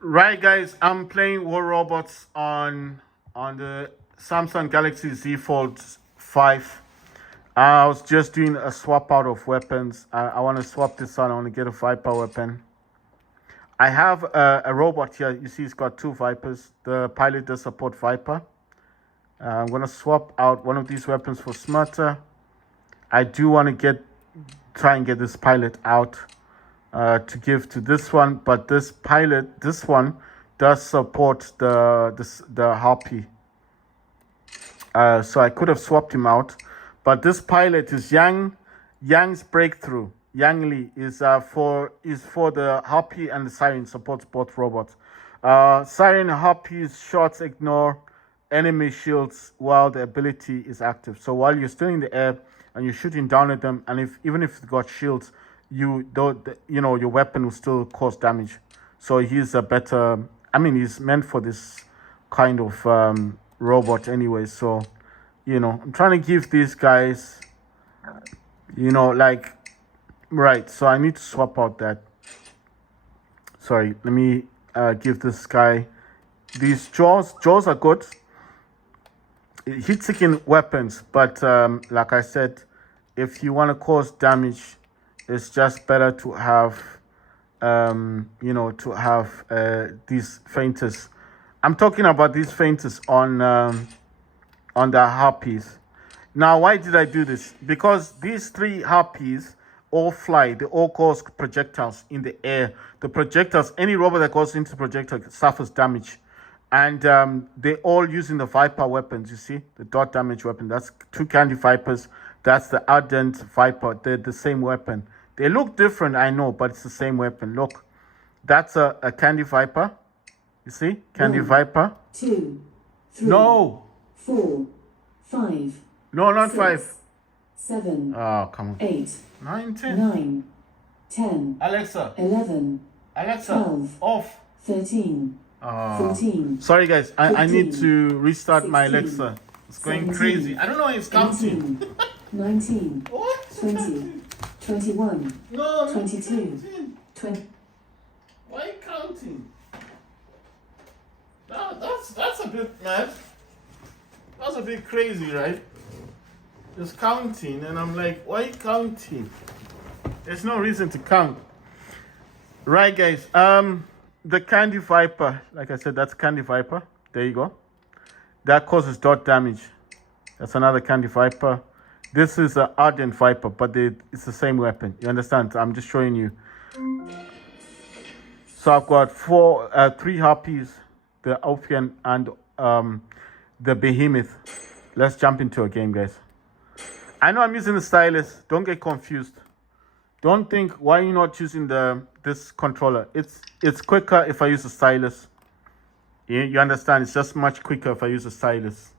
Right, guys, I'm playing War Robots on the Samsung Galaxy Z Fold 5. I was just doing a swap out of weapons. I want to swap this on. I want to get a Viper weapon. I have a robot here. You see, it's got two Vipers. The pilot does support Viper. I'm going to swap out one of these weapons for Smarter. I do want to try and get this pilot out to give to this one, but this one does support the Harpy. So I could have swapped him out, but this pilot is Yang's breakthrough. Yang Li is for the Harpy, and the Siren supports both robots. Siren Harpy's shots ignore enemy shields while the ability is active. So while you're still in the air and you're shooting down at them, and even if it's got shields, your weapon will still cause damage. So he's a better. I mean, he's meant for this kind of robot anyway. So, I'm trying to give these guys, right. So I need to swap out that. Sorry, let me give this guy these jaws. Jaws are good. Hit-seeking weapons, but like I said, if you want to cause damage, it's just better to have, these feinters. I'm talking about these feinters on the Harpies. Now, why did I do this? Because these three Harpies all fly. They all cause projectiles in the air. The projectiles, any robot that goes into projectile suffers damage. And they're all using the Viper weapons, you see? The dot damage weapon. That's two Candy Vipers. That's the Ardent Viper. They're the same weapon. They look different, I know, but it's the same weapon. Look, that's a Candy Viper. You see? Candy Viper. 2, 3, no. 4, 5. No, not 6, 5. 7. Oh, come on. 8. 9, 10. 9. 10. Alexa. 11. Alexa. 12. Off. 13. 14. Sorry, guys. I need 15, to restart 16, my Alexa. It's going 17, crazy. I don't know why it's counting. 18, 19. What? 20. 21. No, 22. 20. Why counting? No, that's a bit mad. That's a bit crazy, right? It's counting, and I'm like, why counting? There's no reason to count. Right, guys. The Candy Viper, like I said, that's Candy Viper. There you go. That causes dot damage. That's another Candy Viper. This is an Ardent Viper, but it's the same weapon. You understand? I'm just showing you. So I've got three Harpies, the Ophian, and the Behemoth. Let's jump into a game, guys. I know I'm using the stylus. Don't get confused. Don't think, why are you not using this controller? It's quicker if I use a stylus. You understand? It's just much quicker if I use a stylus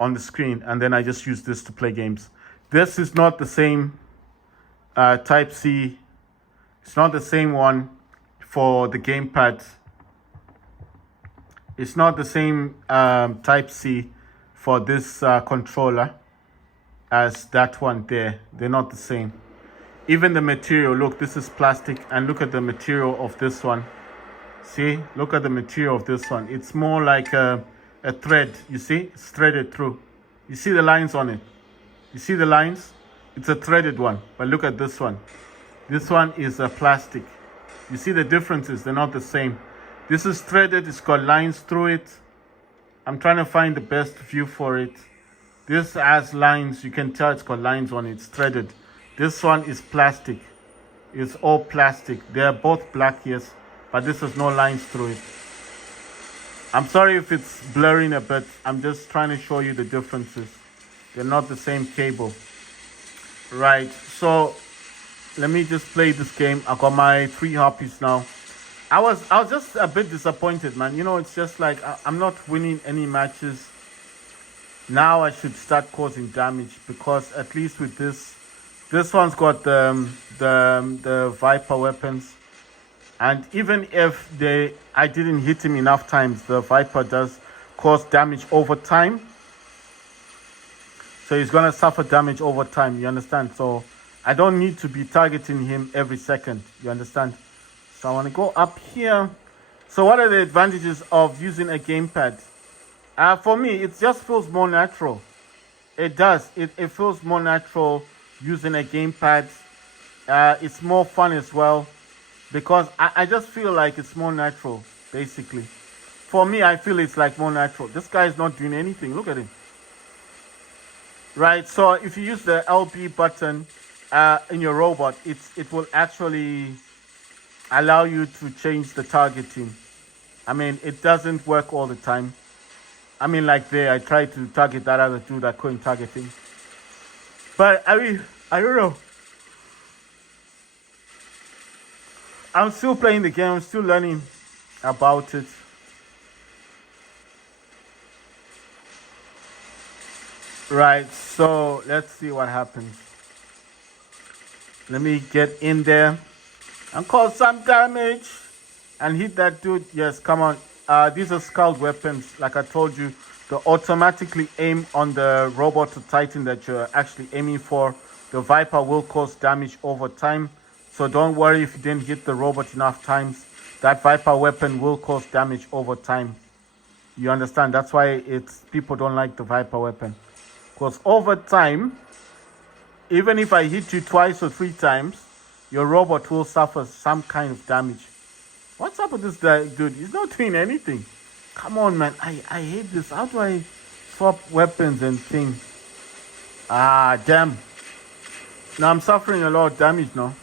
on the screen, and then I just use this to play games. This is not the same Type C. It's not the same one for the gamepad. It's not the same Type C for this controller as that one there. They're not the same. Even the material, look, this is plastic, and look at the material of this one. See, look at the material of this one. It's more like a thread, you see? It's threaded through. You see the lines on it? You see the lines? It's a threaded one, but look at this one. This one is a plastic. You see the differences? They're not the same. This is threaded, it's got lines through it. I'm trying to find the best view for it. This has lines, you can tell it's got lines on it, it's threaded. This one is plastic. It's all plastic. They're both black, yes, but this has no lines through it. I'm sorry if it's blurring a bit. I'm just trying to show you the differences. They're not the same cable. Right, so let me just play this game. I got my 3 Harpies now. I was just a bit disappointed, man. It's just like I'm not winning any matches. Now I should start causing damage, because at least with this one's got the Viper weapons, and even if I didn't hit him enough times, the Viper does cause damage over time. So he's gonna suffer damage over time. You understand? So I don't need to be targeting him every second. You understand? So I want to go up here. So what are the advantages of using a gamepad? For me, it just feels more natural. It does. It feels more natural using a gamepad. It's more fun as well because I just feel like it's more natural, basically. For me, I feel it's like more natural. This guy is not doing anything. Look at him. Right. So if you use the LB button in your robot, it will actually allow you to change the targeting. I mean, it doesn't work all the time. I mean, like there, I tried to target that other dude that couldn't target him. But I mean, I don't know. I'm still playing the game. I'm still learning about it. Right. So let's see what happens. Let me get in there and cause some damage and hit that dude. Yes, come on. These are scald weapons. Like I told you, they automatically aim on the robot or titan that you're actually aiming for. The Viper will cause damage over time. So don't worry if you didn't hit the robot enough times. That Viper weapon will cause damage over time. You understand? That's why people don't like the Viper weapon. Because over time, even if I hit you twice or 3 times, your robot will suffer some kind of damage. What's up with this guy, dude? He's not doing anything. Come on, man. I hate this. How do I swap weapons and things? Ah, damn. Now I'm suffering a lot of damage now.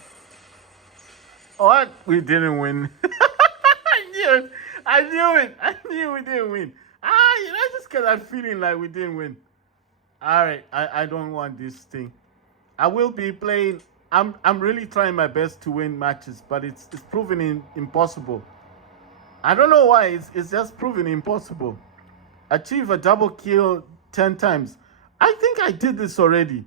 What? We didn't win. I knew it. I knew it. I knew we didn't win. I just get that feeling like we didn't win. All right. I don't want this thing. I will be playing. I'm really trying my best to win matches, but it's proving impossible. I don't know why. It's just proving impossible. Achieve a double kill 10 times. I think I did this already.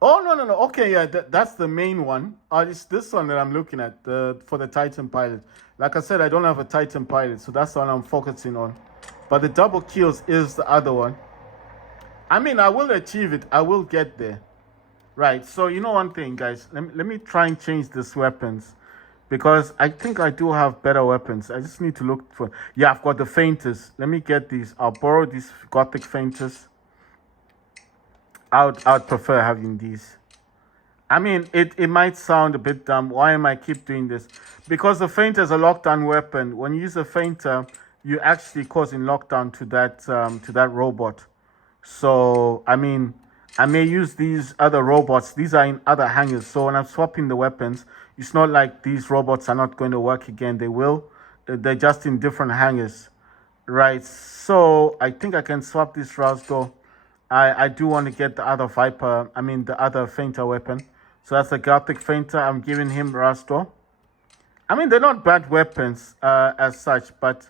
Oh, no. Okay, yeah, that's the main one. It's this one that I'm looking at for the Titan pilot. Like I said, I don't have a Titan pilot, so that's the one I'm focusing on. But the double kills is the other one. I mean, I will achieve it. I will get there. Right, so you know one thing, guys. Let me try and change these weapons. Because I think I do have better weapons. I just need to look for... Yeah, I've got the fainters. Let me get these. I'll borrow these Gothic fainters. I'd prefer having these. I mean, it might sound a bit dumb. Why am I keep doing this? Because the fainter is a lockdown weapon. When you use a fainter, you actually causing lockdown to that robot. So, I mean, I may use these other robots. These are in other hangars. So when I'm swapping the weapons, it's not like these robots are not going to work again. They will. They're just in different hangars. Right. So I think I can swap this Rasdo. I do want to get the other Viper. I mean, the other fainter weapon. So that's a Gothic fainter. I'm giving him Rasdo. I mean, they're not bad weapons as such, but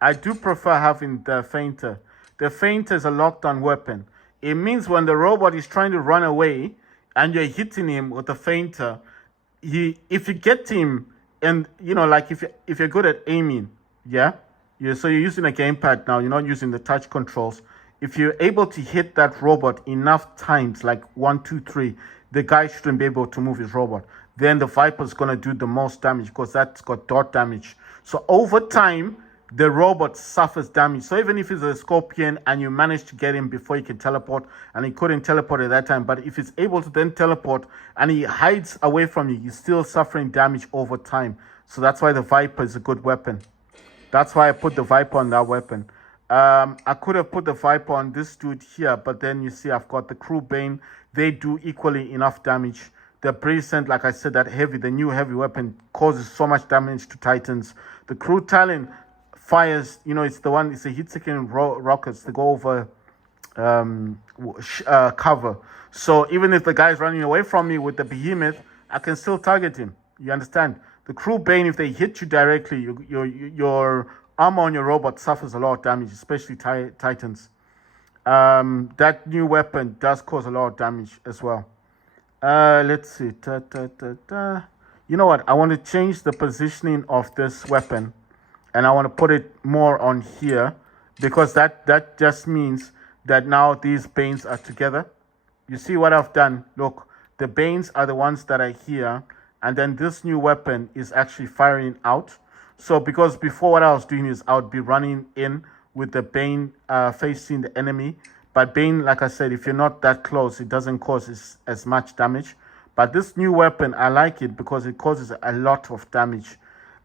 I do prefer having the fainter. The fainter is a lockdown weapon. It means when the robot is trying to run away and you're hitting him with the fainter, if you get him, and you know, like if you're good at aiming, so you're using a gamepad now, you're not using the touch controls. If you're able to hit that robot enough times, like 1, 2, 3, the guy shouldn't be able to move his robot. Then the Viper's gonna do the most damage because that's got dot damage. So over time, the robot suffers damage. So even if it's a Scorpion and you manage to get him before he can teleport, and he couldn't teleport at that time, but if he's able to then teleport and he hides away from you, he's still suffering damage over time. So that's why the Viper is a good weapon. That's why I put the Viper on that weapon. I could have put the Viper on this dude here, but then you see I've got the Crew Bane. They do equally enough damage. The Present, like I said, that the new heavy weapon causes so much damage to Titans. The Crew Talon fires, it's a heat-seeking rockets. They go over cover. So even if the guy's running away from me with the Behemoth, I can still target him. You understand? The Crew Bane, if they hit you directly, your armor on your robot suffers a lot of damage, especially Titans. That new weapon does cause a lot of damage as well. Let's see. You know what? I want to change the positioning of this weapon. And I want to put it more on here. Because that just means that now these Banes are together. You see what I've done? Look. The Banes are the ones that are here. And then this new weapon is actually firing out. So because before what I was doing is I would be running in with the Bane facing the enemy. But Bane, like I said, if you're not that close, it doesn't cause as much damage. But this new weapon, I like it because it causes a lot of damage.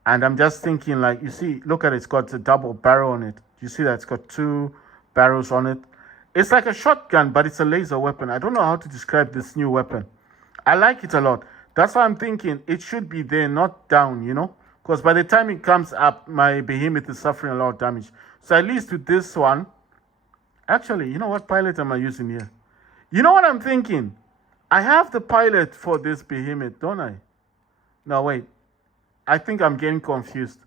And I'm just thinking, like, you see, look at it, it's got a double barrel on it. You see that it's got 2 barrels on it. It's like a shotgun, but it's a laser weapon. I don't know how to describe this new weapon. I like it a lot. That's why I'm thinking it should be there, not down, you know? Because by the time it comes up, my behemoth is suffering a lot of damage. So at least with this one, actually, you know what pilot am I using here? You know what I'm thinking? I have the pilot for this behemoth, don't I? No, wait. I think I'm getting confused.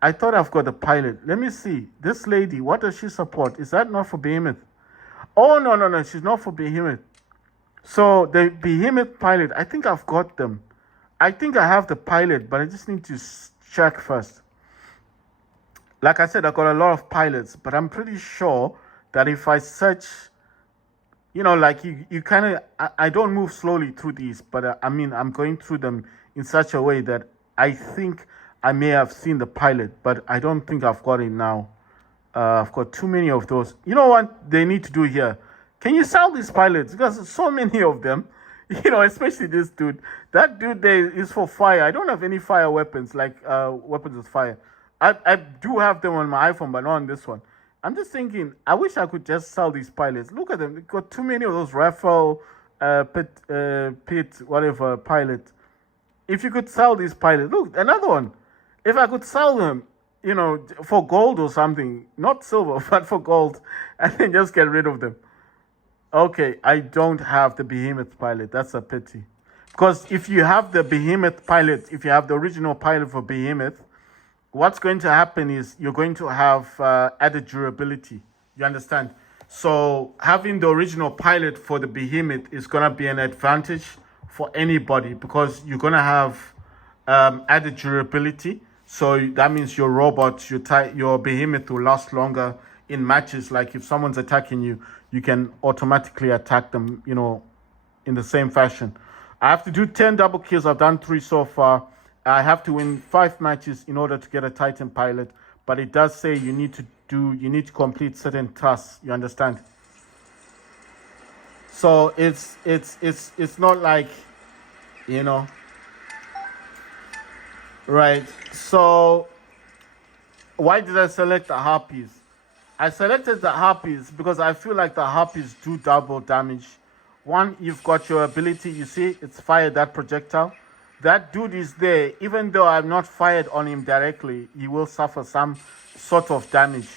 I thought I've got the pilot. Let me see. This lady, what does she support? Is that not for behemoth? Oh, no. She's not for behemoth. So the behemoth pilot, I think I've got them. I think I have the pilot, but I just need to check first. Like I said, I got a lot of pilots, but I'm pretty sure that if I search, you know, like you kind of, I don't move slowly through these, but I mean, I'm going through them in such a way that I think I may have seen the pilot, but I don't think I've got it now. I've got too many of those. You know what they need to do here? Can you sell these pilots? Because there's so many of them, you know, especially this dude. That dude there is for fire. I don't have any fire weapons, like weapons with fire. I do have them on my iPhone, but not on this one. I'm just thinking, I wish I could just sell these pilots. Look at them. They've got too many of those Rafale, Pit, whatever, pilot. If you could sell these pilots. Look, another one. If I could sell them, you know, for gold or something. Not silver, but for gold. And then just get rid of them. Okay, I don't have the behemoth pilot. That's a pity. Because if you have the behemoth pilot, if you have the original pilot for behemoth, what's going to happen is you're going to have added durability. You understand? So having the original pilot for the behemoth is going to be an advantage for anybody because you're going to have added durability. So that means your robot, your behemoth will last longer in matches. Like if someone's attacking you, you can automatically attack them, you know, in the same fashion. I have to do 10 double kills. I've done 3 so far. I have to win 5 matches in order to get a Titan pilot. But it does say you need to complete certain tasks. You understand? So it's not like, you know, right? So why did I select the harpies? I selected the harpies because I feel like the harpies do double damage. One, you've got your ability, you see, it's fired that projectile. That dude is there. Even though I've not fired on him directly, he will suffer some sort of damage.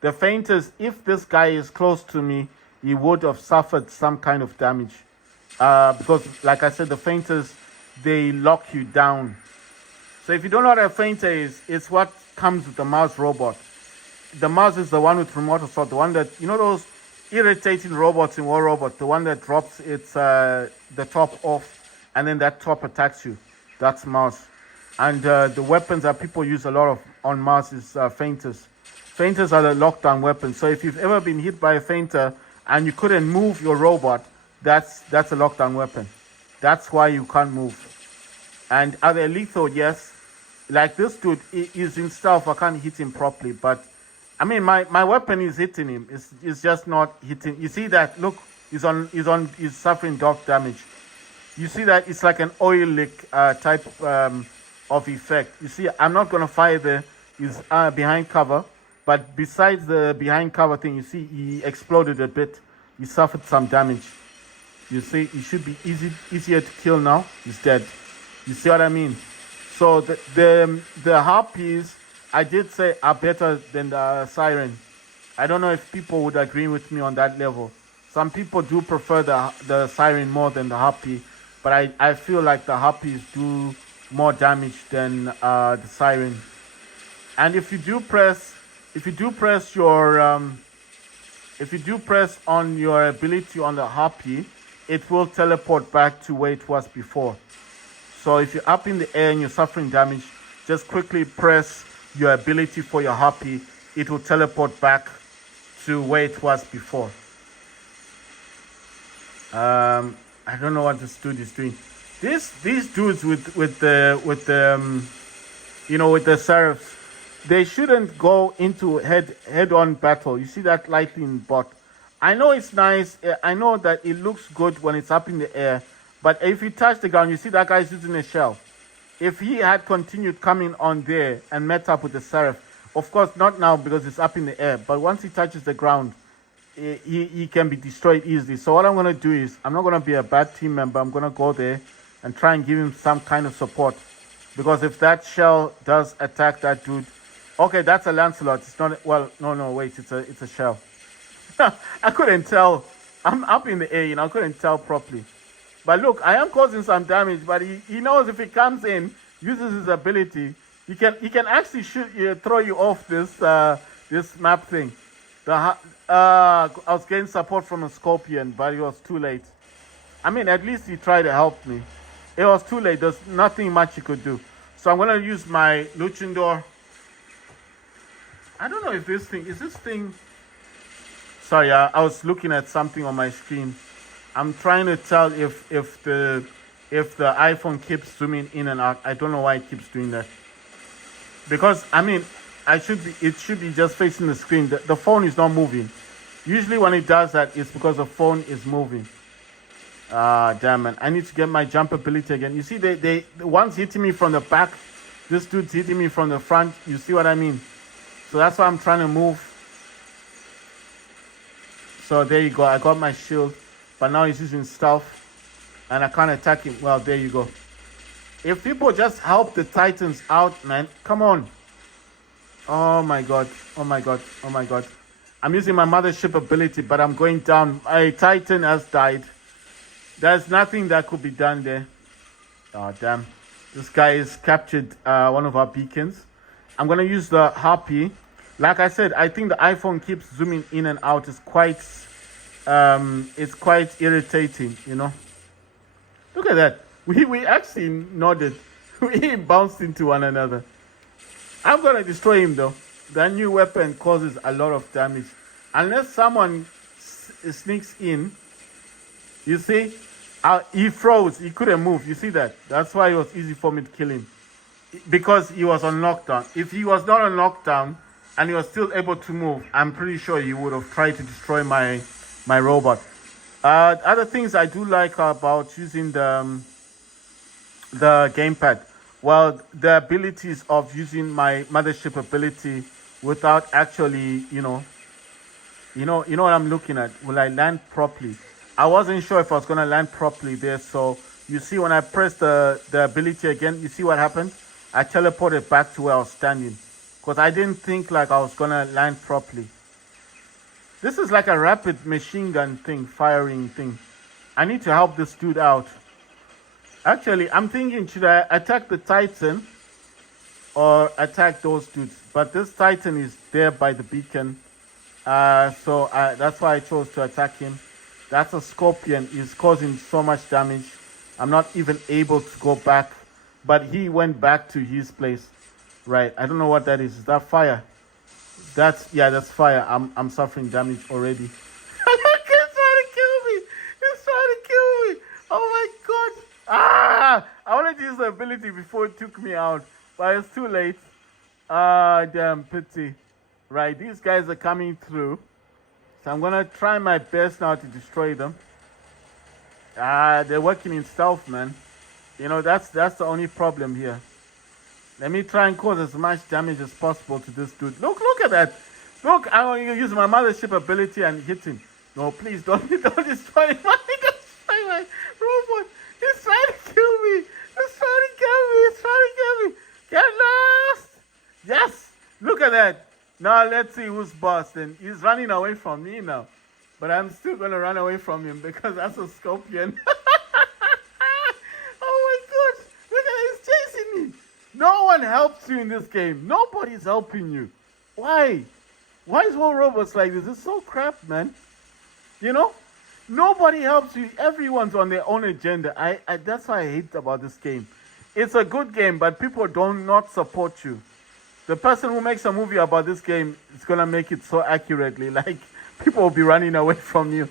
The fainters, if this guy is close to me, he would have suffered some kind of damage. Because, like I said, the fainters, they lock you down. So if you don't know what a fainter is, it's what comes with the mouse robot. The mouse is the one with remote assault, the one that, you know those irritating robots in War Robot, the one that drops its the top off and then that top attacks you. That's mouse. And the weapons that people use a lot of on Mars is fainters. Fainters are the lockdown weapons. So if you've ever been hit by a fainter and you couldn't move your robot, that's a lockdown weapon. That's why you can't move. And are they lethal? Yes. Like this dude is in stealth. I can't hit him properly. But I mean, my weapon is hitting him. It's just not hitting. You see that? Look, he's suffering dark damage. You see that? It's like an oil lick type of effect. You see, I'm not gonna fire there. He's behind cover. But besides the behind cover thing, you see he exploded a bit. He suffered some damage. You see, it should be easier to kill now. He's dead. You see what I mean? So the harpies, I did say, are better than the siren. I don't know if people would agree with me on that level. Some people do prefer the siren more than the harpy, but I feel like the harpies do more damage than the siren. And if you do press on your ability on the harpy, it will teleport back to where it was before. So if you're up in the air and you're suffering damage, just quickly press your ability for your harpy. It will teleport back to where it was before. I don't know what this dude is doing. These dudes with the with the Seraphs. They shouldn't go into head-on battle. You see that lightning bot? I know it's nice. I know that it looks good when it's up in the air. But if you touch the ground, you see that guy's using a shell. If he had continued coming on there and met up with the Seraph, of course, not now because it's up in the air, but once he touches the ground, he can be destroyed easily. So what I'm going to do is, I'm not going to be a bad team member. I'm going to go there and try and give him some kind of support. Because if that shell does attack that dude, okay, that's a Lancelot. It's not, well, no, wait, it's a shell. I couldn't tell. I'm up in the air, I couldn't tell properly. But look, I am causing some damage, but he knows if he comes in, uses his ability, he can actually throw you off this map thing. I was getting support from a Scorpion, but it was too late. I mean, at least he tried to help me. It was too late. There's nothing much he could do. So I'm going to use my Luchador. I don't know if this thing... Sorry, I was looking at something on my screen. I'm trying to tell if the iPhone keeps zooming in and out. I don't know why it keeps doing that. Because, I mean, it should be just facing the screen. The phone is not moving. Usually when it does that, it's because the phone is moving. Damn, man. I need to get my jump ability again. You see, the one's hitting me from the back. This dude's hitting me from the front. You see what I mean? So that's why I'm trying to move. So there you go. I got my shield. But now he's using stealth. And I can't attack him. Well, there you go. If people just help the Titans out, man. Come on. Oh my god. Oh my god. Oh my god. I'm using my mothership ability, but I'm going down. A Titan has died. There's nothing that could be done there. Oh, damn. This guy has captured one of our beacons. I'm going to use the Harpy. Like I said, I think the iPhone keeps zooming in and out. It's quite irritating, Look at that. We actually nodded. We bounced into one another. I'm going to destroy him, though. That new weapon causes a lot of damage. Unless someone sneaks in, you see, he froze. He couldn't move. You see that? That's why it was easy for me to kill him. Because he was on lockdown. If he was not on lockdown and he was still able to move, I'm pretty sure he would have tried to destroy my robot. Other things I do like about using the gamepad. Well, the abilities of using my mothership ability without actually, you know what I'm looking at. Will I land properly? I wasn't sure if I was going to land properly there. So you see when I pressed the ability again, you see what happened? I teleported back to where I was standing. Because I didn't think like I was going to land properly. This is like a rapid machine gun thing, firing thing. I need to help this dude out. Actually, I'm thinking, should I attack the Titan or attack those dudes? But this Titan is there by the beacon. So that's why I chose to attack him. That's a Scorpion. He's causing so much damage. I'm not even able to go back. But he went back to his place. Right. I don't know what that is. Is that fire? That's fire. I'm suffering damage already. He's trying to kill me. He's trying to kill me. Oh my god. I wanted to use the ability before it took me out. But it's too late. Damn pity. Right. These guys are coming through. So I'm gonna try my best now to destroy them. They're working in stealth, man. That's the only problem here. Let me try and cause as much damage as possible to this dude. Look at that. Look, I'm going to use my mothership ability and hit him. No, please don't destroy my robot. He's trying to kill me. He's trying to kill me. Get lost. Yes. Look at that. Now let's see who's boss. Then he's running away from me now. But I'm still going to run away from him because that's a Scorpion. No one helps you in this game. Nobody's helping you. Why? Why is all robots like this? It's so crap, man. Nobody helps you. Everyone's on their own agenda. That's what I hate about this game. It's a good game, but people do not support you. The person who makes a movie about this game is going to make it so accurately. Like, people will be running away from you.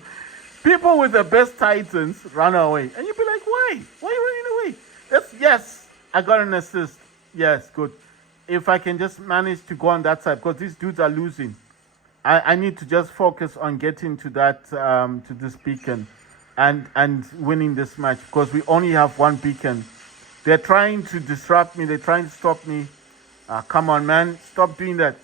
People with the best Titans run away. And you'll be like, why? Why are you running away? Yes, I got an assist. Yes, good. if I can just manage to go on that side, because these dudes are losing. I need to just focus on getting to that to this beacon and winning this match, because we only have one beacon. They're trying to disrupt me. They're trying to stop me. Come on, man. Stop doing that.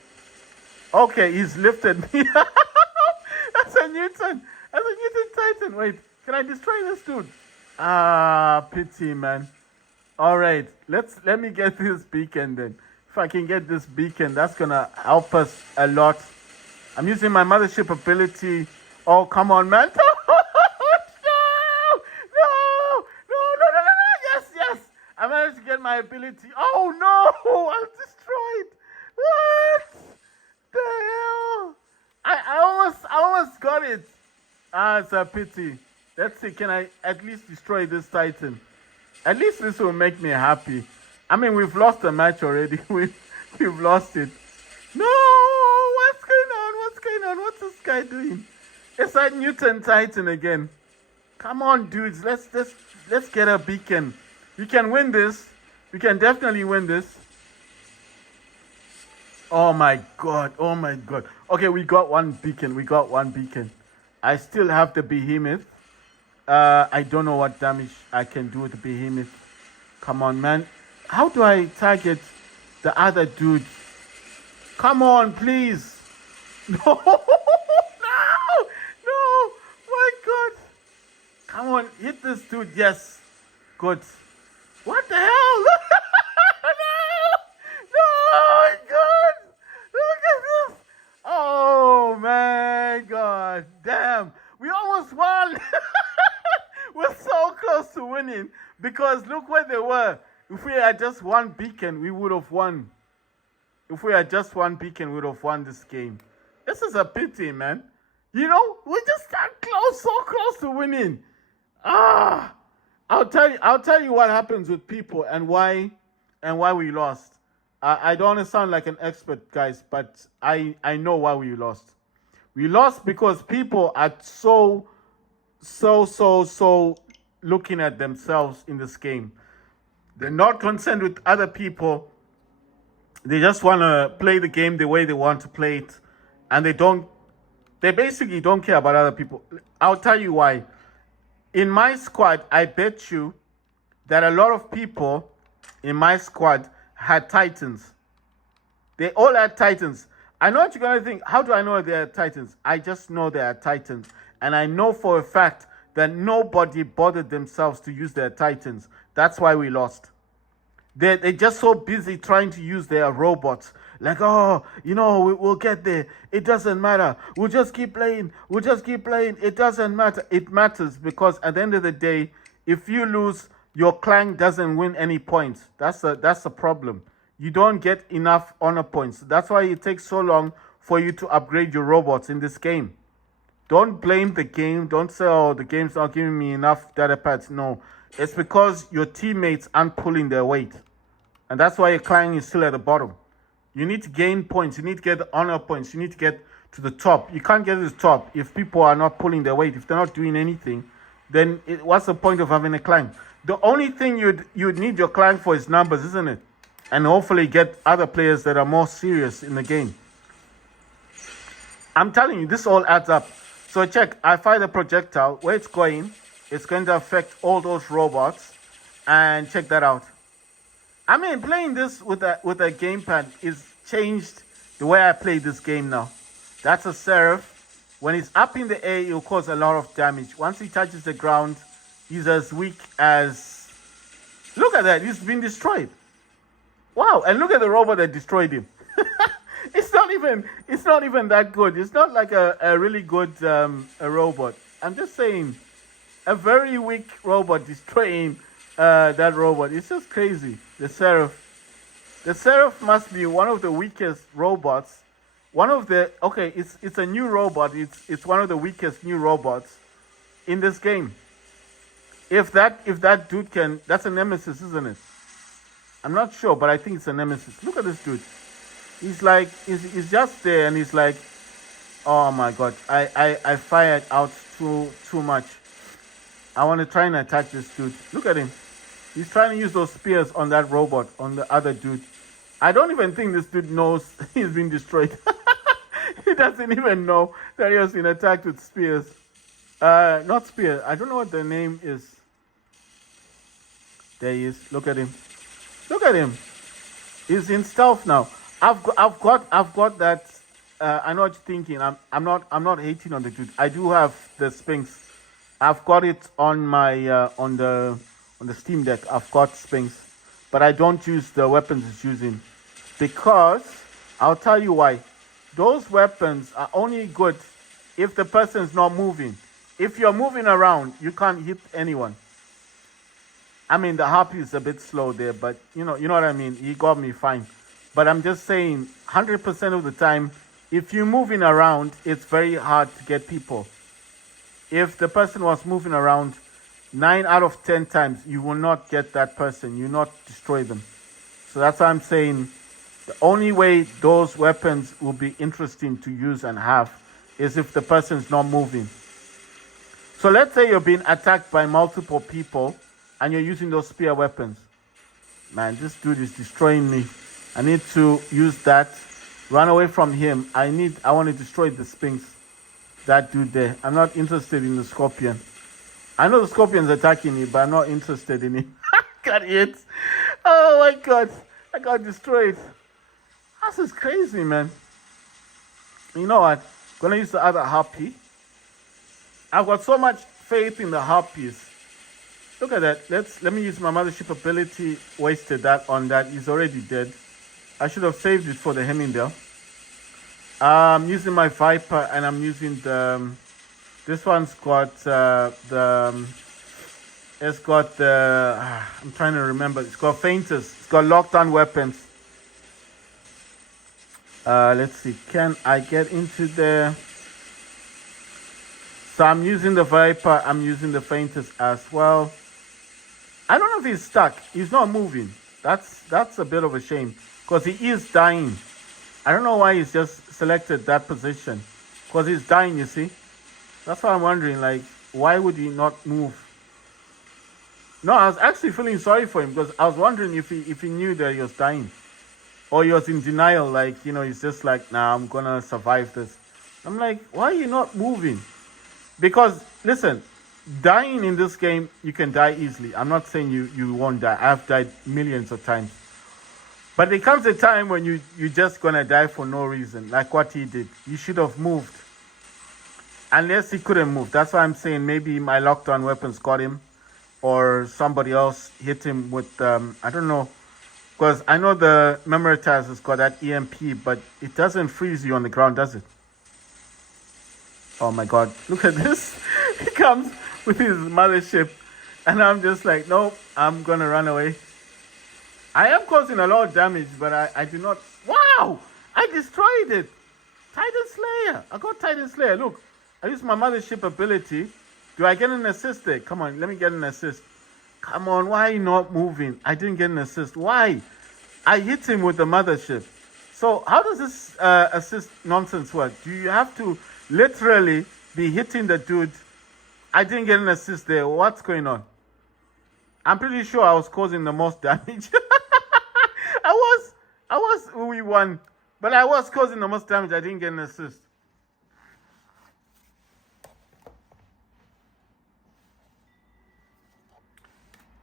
Okay, he's lifted me. That's a Newton. That's a Newton Titan. Wait, can I destroy this dude? Pity, man. All right, let me get this beacon then. If I can get this beacon, that's gonna help us a lot. I'm using my mothership ability. Oh, come on, man. No, Yes, yes. I managed to get my ability. Oh, no. I'm destroyed. What the hell? I almost got it. It's a pity. Let's see. Can I at least destroy this Titan? At least this will make me happy. I mean, we've lost the match already. We've lost it. No, what's going on? What's going on? What's this guy doing? It's that Newton Titan again. Come on, dudes. Let's get a beacon. We can win this. We can definitely win this. Oh my god. Oh my god. Okay, we got one beacon. We got one beacon. I still have the behemoth. I don't know what damage I can do with the behemoth. Come on, man. How do I target the other dude? Come on, please. No. No. My god. Come on, hit this dude. Yes. Good. What the hell? No, my god. Look at this. Oh my god. Damn. We almost won. We're so close to winning, because look where they were. If we had just one beacon, we would have won. If we had just one beacon, we would have won this game. This is a pity, man. You know, we just got close, so close to winning. I'll tell you what happens with people and why we lost. I don't want to sound like an expert, guys, but I know why we lost. We lost because people are so looking at themselves in this game. They're not concerned with other people. They just want to play the game the way they want to play it. And they basically don't care about other people. I'll tell you why. In my squad, I bet you that a lot of people in my squad had Titans. They all had Titans. I know what you're going to think. How do I know they are Titans? I just know they are Titans. And I know for a fact that nobody bothered themselves to use their Titans. That's why we lost. They're just so busy trying to use their robots. Like, oh, you know, we'll get there. It doesn't matter. We'll just keep playing. We'll just keep playing. It doesn't matter. It matters, because at the end of the day, if you lose, your clan doesn't win any points. That's the problem. You don't get enough honor points. That's why it takes so long for you to upgrade your robots in this game. Don't blame the game. Don't say, oh, the game's not giving me enough data pads. No, it's because your teammates aren't pulling their weight. And that's why your clan is still at the bottom. You need to gain points. You need to get the honor points. You need to get to the top. You can't get to the top if people are not pulling their weight. If they're not doing anything, then what's the point of having a clan? The only thing you'd need your clan for is numbers, isn't it? And hopefully get other players that are more serious in the game. I'm telling you, this all adds up. So check, I fire the projectile. Where it's going to affect all those robots. And check that out. I mean, playing this with a gamepad is changed the way I play this game now. That's a Seraph. When he's up in the air, it will cause a lot of damage. Once he touches the ground, he's as weak as... Look at that, he's been destroyed. Wow, and look at the robot that destroyed him. It's not even that good. It's not like a really good a robot. I'm just saying, a very weak robot destroying that robot. It's just crazy. The Seraph must be one of the weakest robots. It's a new robot. It's one of the weakest new robots in this game. If that dude can, that's a nemesis, isn't it? I'm not sure, but I think it's a nemesis. Look at this dude. He's just there, and he's like, oh my god, I fired out too much. I want to try and attack this dude. Look at him. He's trying to use those spears on that robot, on the other dude. I don't even think this dude knows he's been destroyed. He doesn't even know that he has been attacked with spears. Not spear. I don't know what the name is. There he is. Look at him. Look at him. He's in stealth now. I've got that. I know what you're thinking. I'm not hating on the dude. I do have the Sphinx. I've got it on my on the Steam Deck. I've got Sphinx, but I don't use the weapons it's using because I'll tell you why. Those weapons are only good if the person's not moving. If you're moving around, you can't hit anyone. I mean, the harpy is a bit slow there, but you know what I mean. He got me fine. But I'm just saying, 100% of the time, if you're moving around, it's very hard to get people. If the person was moving around, 9 out of 10 times, you will not get that person. You will not destroy them. So that's why I'm saying the only way those weapons will be interesting to use and have is if the person's not moving. So let's say you're being attacked by multiple people and you're using those spear weapons. Man, this dude is destroying me. I need to use that. Run away from him. I want to destroy the Sphinx. That dude there. I'm not interested in the scorpion. I know the scorpion's attacking me, but I'm not interested in it. Got hit. Oh my god. I got destroyed. This is crazy, man. You know what? I'm gonna use the other harpy. I've got so much faith in the harpies. Look at that. Let me use my mothership ability. Wasted that on that. He's already dead. I should have saved it for the Hemmingdale. I'm using my Viper and I'm using the. This one's got it's got the. I'm trying to remember. It's got feinters. It's got lockdown weapons. Let's see. Can I get into there? So I'm using the Viper. I'm using the feinters as well. I don't know if he's stuck. He's not moving. That's a bit of a shame because he is dying. I don't know why he's just selected that position because he's dying, you see. That's why I'm wondering, like, why would he not move? No, I was actually feeling sorry for him because I was wondering if he knew that he was dying or he was in denial, like, he's just like, nah, I'm going to survive this. I'm like, why are you not moving? Because, listen, dying in this game, you can die easily. I'm not saying you won't die. I've died millions of times. But there comes a time when you're just going to die for no reason, like what he did. You should have moved. Unless he couldn't move. That's why I'm saying maybe my lockdown weapons got him. Or somebody else hit him with, I don't know. Because I know the Memoritas has got that EMP, but it doesn't freeze you on the ground, does it? Oh my god, look at this. He comes with his mothership. And I'm just like, nope, I'm going to run away. I am causing a lot of damage, but I do not... Wow! I destroyed it! Titan Slayer! I got Titan Slayer. Look, I used my mothership ability. Do I get an assist there? Come on, let me get an assist. Come on, why are you not moving? I didn't get an assist. Why? I hit him with the mothership. So how does this assist nonsense work? Do you have to literally be hitting the dude? I didn't get an assist there. What's going on? I'm pretty sure I was causing the most damage. We won, but I was causing the most damage. I didn't get an assist.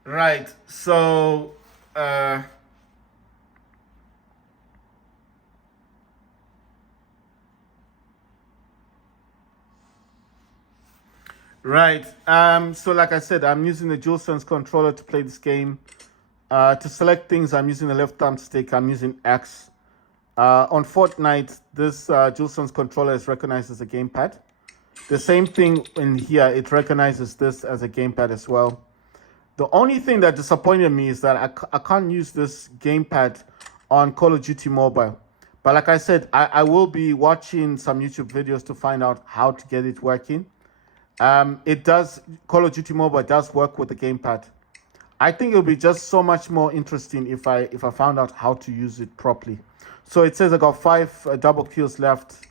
Right, so right. So like I said, I'm using the DualSense controller to play this game. To select things, I'm using the left thumb stick. I'm using X. On Fortnite, this DualSense controller is recognized as a gamepad. The same thing in here, it recognizes this as a gamepad as well. The only thing that disappointed me is that I can't use this gamepad on Call of Duty Mobile. But like I said, I will be watching some YouTube videos to find out how to get it working. Call of Duty Mobile does work with the gamepad. I think it'll be just so much more interesting if I found out how to use it properly. So it says I got 5 double kills left.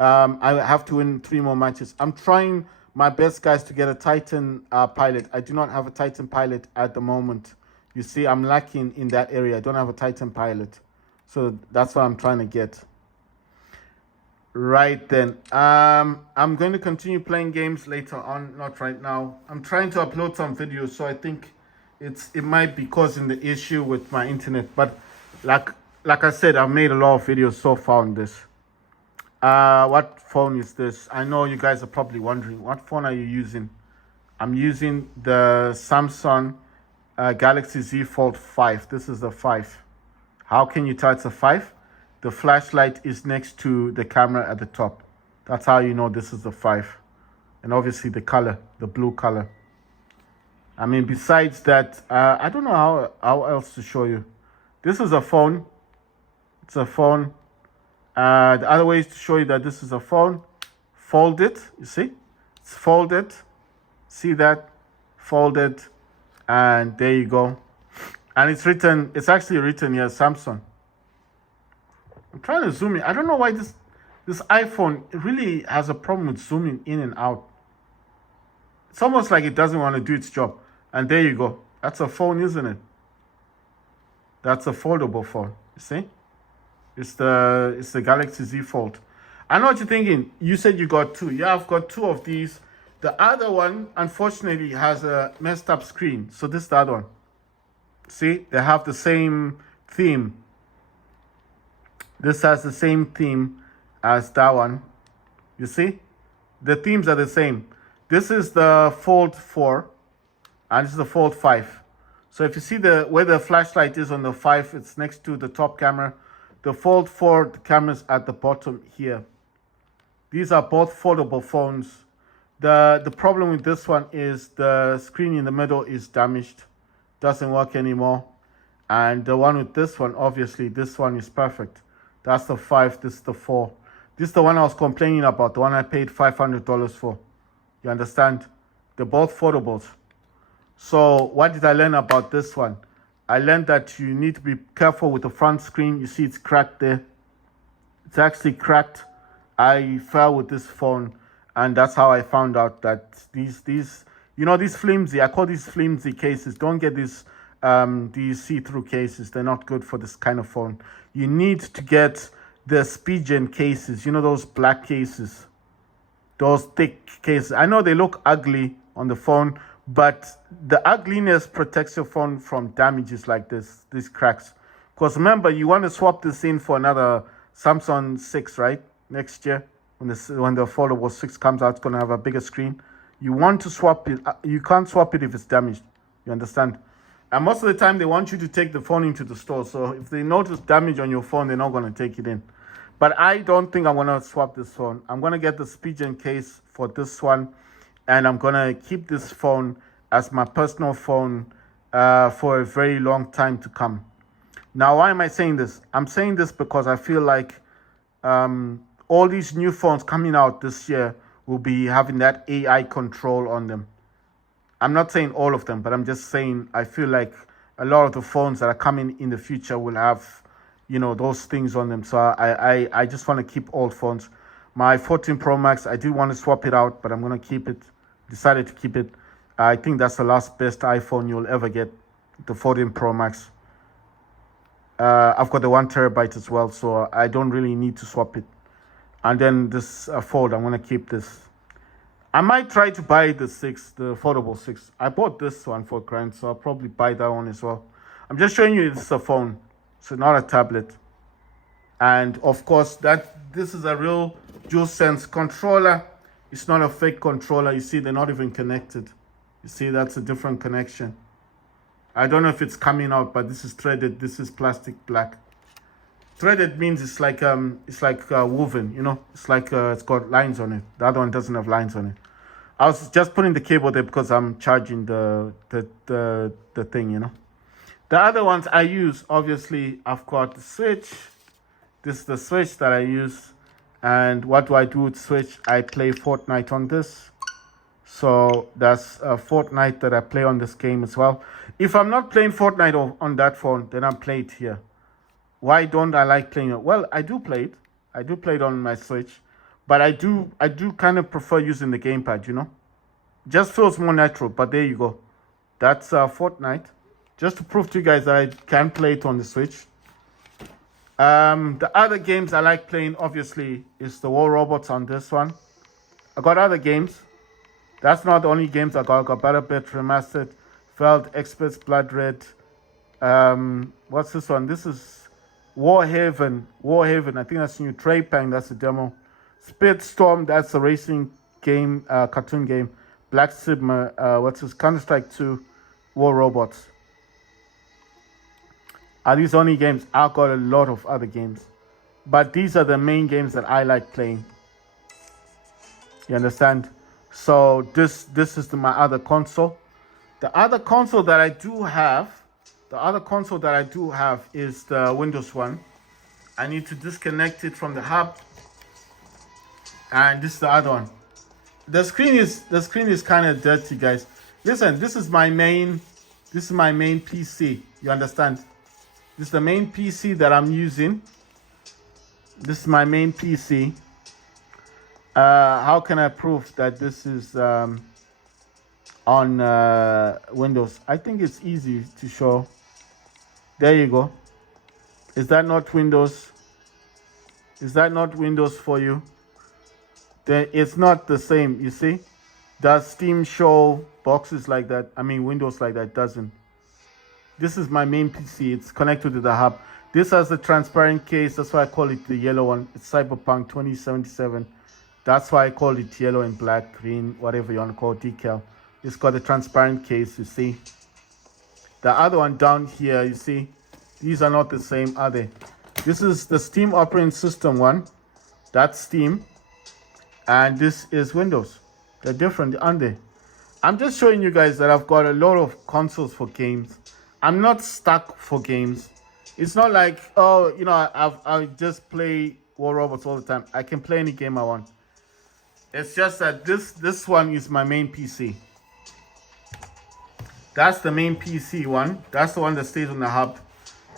I have to win 3 more matches. I'm trying my best, guys, to get a Titan pilot. I do not have a Titan pilot at the moment. You see, I'm lacking in that area. I don't have a Titan pilot. So that's what I'm trying to get. Right then. I'm going to continue playing games later on, not right now. I'm trying to upload some videos, so I think it might be causing the issue with my internet. But like I said, I've made a lot of videos so far on this. What phone is this? I know you guys are probably wondering, what phone are you using? I'm using the Samsung Galaxy Z Fold 5. This is the 5. How can you tell it's a 5? The flashlight is next to the camera at the top. That's how you know this is a 5. And obviously the color, the blue color. I mean, besides that, I don't know how else to show you. This is a phone. It's a phone. The other way is to show you that this is a phone. Fold it, you see? It's folded. See that? Folded. And there you go. And it's actually written here, Samsung. I'm trying to zoom in. I don't know why this iPhone really has a problem with zooming in and out. It's almost like it doesn't want to do its job. And there you go. That's a phone, isn't it? That's a foldable phone. You see? It's the Galaxy Z Fold. I know what you're thinking. You said you got 2. Yeah, I've got 2 of these. The other one, unfortunately, has a messed up screen. So this is the other one. See? They have the same theme. This has the same theme as that one. You see? The themes are the same. This is the Fold 4. And this is the Fold 5. So if you see where the flashlight is on the 5, it's next to the top camera. The Fold 4, the camera's at the bottom here. These are both foldable phones. The problem with this one is the screen in the middle is damaged. Doesn't work anymore. And the one with this one, obviously, this one is perfect. That's the 5, this is the 4. This is the one I was complaining about, the one I paid $500 for. You understand? They're both foldables. So what did I learn about this one? I learned that you need to be careful with the front screen. You see it's cracked there. It's actually cracked. I fell with this phone, and that's how I found out that these flimsy, I call these flimsy cases. Don't get these see-through cases. They're not good for this kind of phone. You need to get the Speedgen cases. You know, those black cases, those thick cases. I know they look ugly on the phone, but the ugliness protects your phone from damages like this, these cracks. Because remember, you want to swap this in for another Samsung 6, right? Next year, when the foldable 6 comes out, it's going to have a bigger screen. You want to swap it. You can't swap it if it's damaged. You understand? And most of the time, they want you to take the phone into the store. So if they notice damage on your phone, they're not going to take it in. But I don't think I'm going to swap this phone. I'm going to get the Speedgen case for this one. And I'm going to keep this phone as my personal phone for a very long time to come. Now, why am I saying this? I'm saying this because I feel like all these new phones coming out this year will be having that AI control on them. I'm not saying all of them, but I'm just saying I feel like a lot of the phones that are coming in the future will have, those things on them. So I just want to keep old phones. My 14 Pro Max, I did want to swap it out, but I'm going to keep it. Decided to keep it. I think that's the last best iPhone you'll ever get, the 14 Pro Max. I've got the 1 terabyte as well, so I don't really need to swap it. And then this Fold, I'm going to keep this. I might try to buy the 6, the foldable 6. I bought this one for grand, so I'll probably buy that one as well. I'm just showing you this is a phone, so not a tablet. And of course, this is a real DualSense controller. It's not a fake controller. You see, they're not even connected. You see, that's a different connection. I don't know if it's coming out, but this is threaded. This is plastic black. Threaded means it's like woven, It's like it's got lines on it. The other one doesn't have lines on it. I was just putting the cable there because I'm charging the thing, The other ones I use, obviously, I've got the Switch. This is the Switch that I use. And what do I do with Switch? I play Fortnite on this. So that's Fortnite that I play on this game as well. If I'm not playing Fortnite on that phone, then I'm playing it here. Why don't I like playing it? Well, I do play it. I do play it on my Switch. But I do kind of prefer using the gamepad, Just feels more natural, but there you go. That's Fortnite. Just to prove to you guys that I can play it on the Switch. The other games I like playing, obviously, is the War Robots on this one. I got other games. That's not the only games I got. I got Battle Bit Remastered, Feld, Experts, Blood Red. What's this one? This is Warhaven. Warhaven, I think that's new. Trapang, that's a demo. Speedstorm, that's a racing game, cartoon game. Black Sigma, what's this? Counter-Strike 2, War Robots. Are these only games? I've got a lot of other games. But these are the main games that I like playing. You understand? So this is my other console. The other console that I do have, is the Windows one. I need to disconnect it from the hub. And this is the other one. The screen is kind of dirty, guys. Listen, this is my main PC. You understand? This is the main PC that I'm using. This is my main PC. How can I prove that this is on Windows? I think it's easy to show. There you go. Is that not Windows? Is that not Windows for you? Then it's not the same, you see? Does Steam show boxes like that? I mean, Windows like that? It doesn't. This is my main PC. It's connected to the hub. This has a transparent case. That's why I call it the yellow one. It's Cyberpunk 2077. That's why I call it yellow and black, green, whatever you want to call it, decal. It's got a transparent case, you see. The other one down here, you see, these are not the same, are they? This is the Steam operating system one. That's Steam. And this is Windows. They're different, aren't they? I'm just showing you guys that I've got a lot of consoles for games. I'm not stuck for games. It's not like, oh, you know, I just play War Robots all the time. I can play any game I want. It's just that this one is my main PC. That's the main PC one. That's the one that stays on the hub.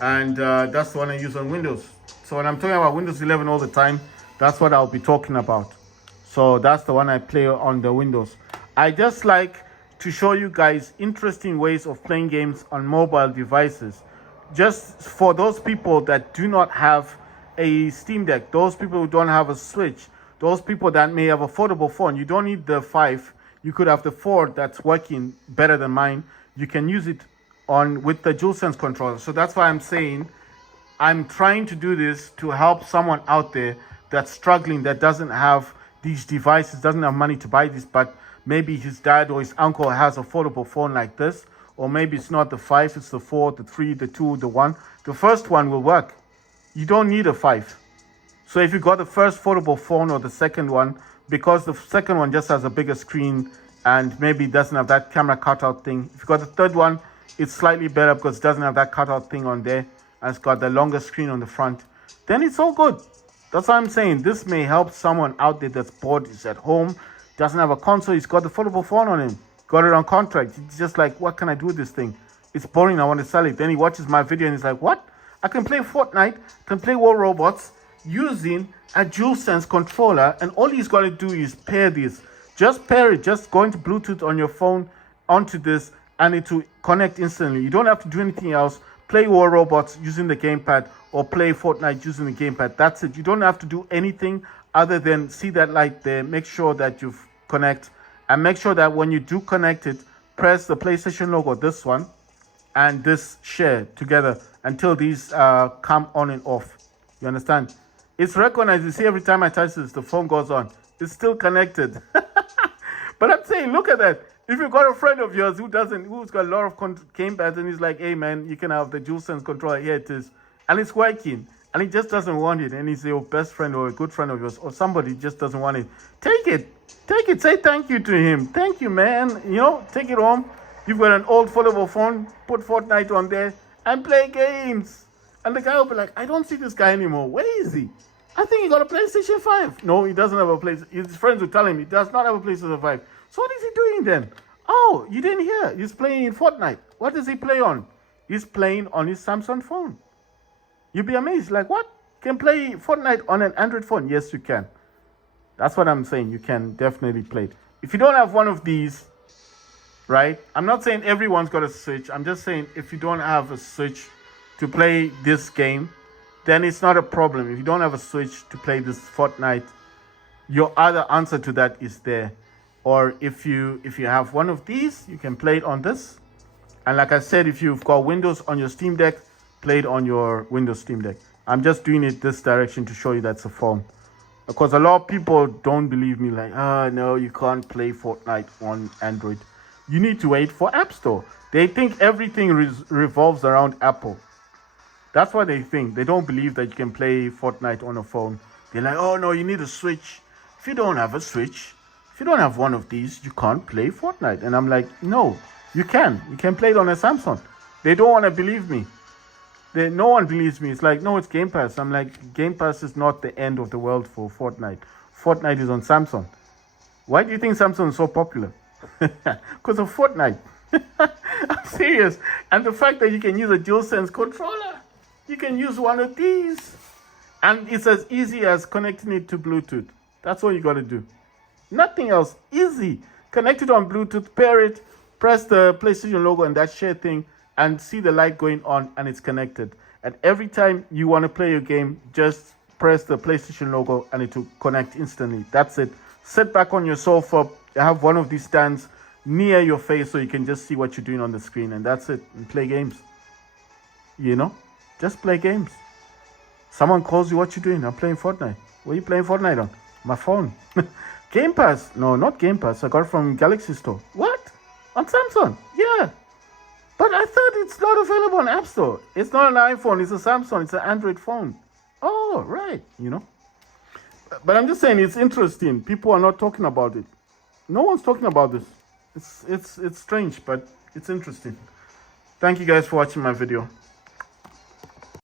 And that's the one I use on Windows. So when I'm talking about Windows 11 all the time, that's what I'll be talking about. So that's the one I play on the Windows. I just like to show you guys interesting ways of playing games on mobile devices. Just for those people that do not have a Steam Deck, those people who don't have a Switch, those people that may have a foldable phone, you don't need the 5. You could have the 4 that's working better than mine. You can use it on with the DualSense controller. So that's why I'm saying I'm trying to do this to help someone out there that's struggling, that doesn't have these devices, doesn't have money to buy this, but maybe his dad or his uncle has a foldable phone like this, or maybe it's not the 5, it's the 4, the 3, the 2, the 1. The first one will work. You don't need a 5. So if you got the first foldable phone or the second one, because the second one just has a bigger screen and maybe doesn't have that camera cutout thing. If you got the third one, it's slightly better because it doesn't have that cutout thing on there and it's got the longer screen on the front. Then it's all good. That's what I'm saying. This may help someone out there that's bored, is at home, doesn't have a console, he's got the foldable phone on him, got it on contract. It's just like, what can I do with this thing? It's boring, I want to sell it. Then he watches my video and he's like, what? I can play Fortnite, can play War Robots using a DualSense controller, and all he's got to do is pair this. Just pair it, just go into Bluetooth on your phone onto this and it will connect instantly. You don't have to do anything else. Play War Robots using the gamepad or play Fortnite using the gamepad. That's it. You don't have to do anything other than see that light there. Make sure that you connect and make sure that when you do connect it, press the PlayStation logo, this one, and this share together until these come on and off. You understand? It's recognized. You see, every time I touch this, the phone goes on. It's still connected. But I'm saying, look at that. If you've got a friend of yours who's got a lot of gamepads and he's like, hey man, you can have the DualSense controller, here it is. And it's working. And he just doesn't want it. And he's your best friend or a good friend of yours or somebody just doesn't want it. Take it. Take it. Say thank you to him. Thank you, man. You know, take it home. You've got an old foldable phone. Put Fortnite on there and play games. And the guy will be like, I don't see this guy anymore. Where is he? I think he got a PlayStation 5. No, he doesn't have a PlayStation. His friends will tell him he does not have a PlayStation 5. So what is he doing then? Oh, you didn't hear. He's playing in Fortnite. What does he play on? He's playing on his Samsung phone. You'll be amazed. Like, what? Can play Fortnite on an Android phone? Yes, you can. That's what I'm saying. You can definitely play it. If you don't have one of these, right? I'm not saying everyone's got a Switch. I'm just saying if you don't have a Switch to play this game, then it's not a problem. If you don't have a Switch to play this Fortnite, your other answer to that is there. Or if you have one of these, you can play it on this. And like I said, if you've got Windows on your Steam Deck, play it on your Windows Steam Deck. I'm just doing it this direction to show you that's a phone. Because a lot of people don't believe me, like, no, you can't play Fortnite on Android. You need to wait for App Store. They think everything revolves around Apple. That's what they think. They don't believe that you can play Fortnite on a phone. They're like, oh no, you need a Switch. If you don't have a Switch, if you don't have one of these, you can't play Fortnite. And I'm like, no, you can. You can play it on a Samsung. They don't want to believe me. No one believes me. It's like, no, it's Game Pass. I'm like, Game Pass is not the end of the world for Fortnite. Fortnite is on Samsung. Why do you think Samsung is so popular? Because of Fortnite. I'm serious. And the fact that you can use a DualSense controller. You can use one of these. And it's as easy as connecting it to Bluetooth. That's all you got to do. Nothing else. Easy. Connect it on Bluetooth, pair it, press the PlayStation logo and that share thing, and see the light going on, and it's connected. And every time you want to play your game, just press the PlayStation logo and it will connect instantly. That's it. Sit back on your sofa, have one of these stands near your face so you can just see what you're doing on the screen, and that's it. And play games. You know? Just play games. Someone calls you, what you doing? I'm playing Fortnite. What are you playing Fortnite on? My phone. Game Pass. No, not Game Pass. I got it from Galaxy Store. What? On Samsung? Yeah. But I thought it's not available on App Store. It's not an iPhone. It's a Samsung. It's an Android phone. Oh, right. You know. But I'm just saying it's interesting. People are not talking about it. No one's talking about this. It's strange, but it's interesting. Thank you guys for watching my video.